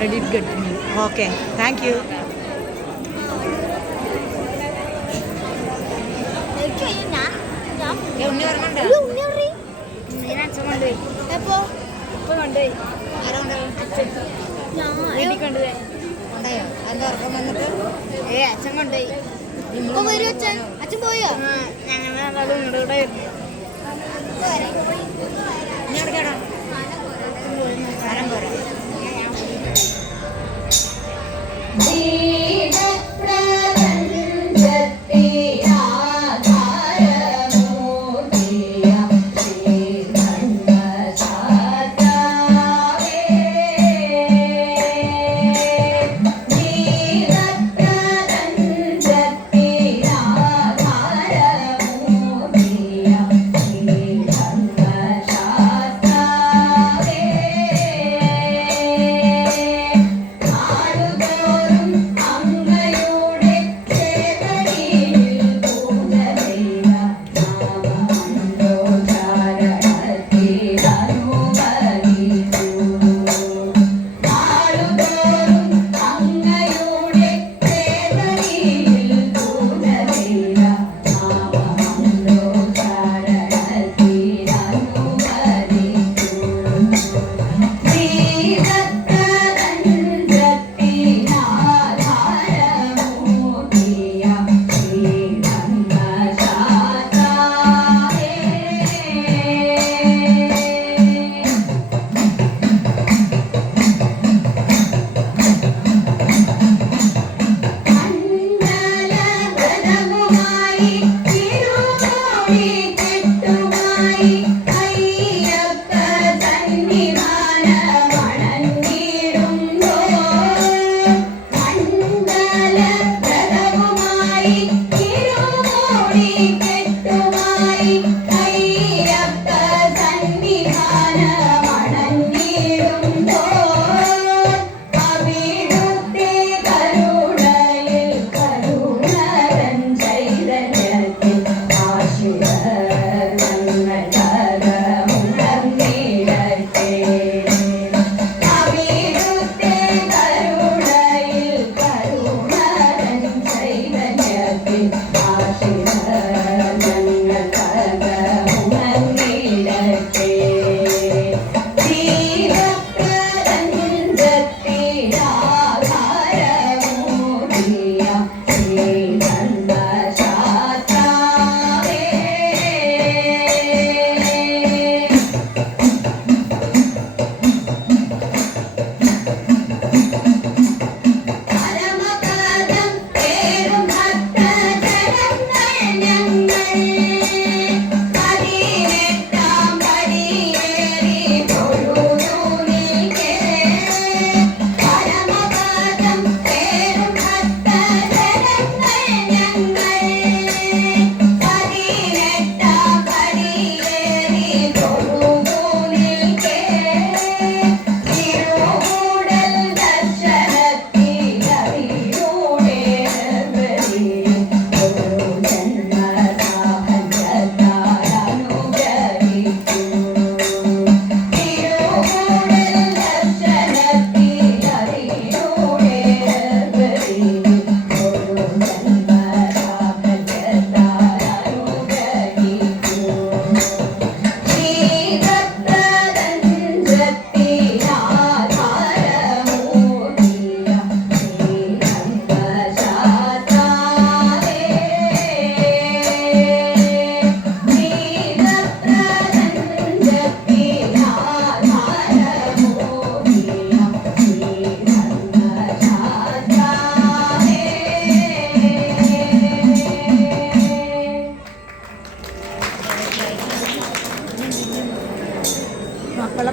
Ready to get me okay thank you വരും അച്ഛൻ അച്ഛൻ പോയോ എവിടേക്കാടാ മരം പോരാ ും Deus. മക്കളെ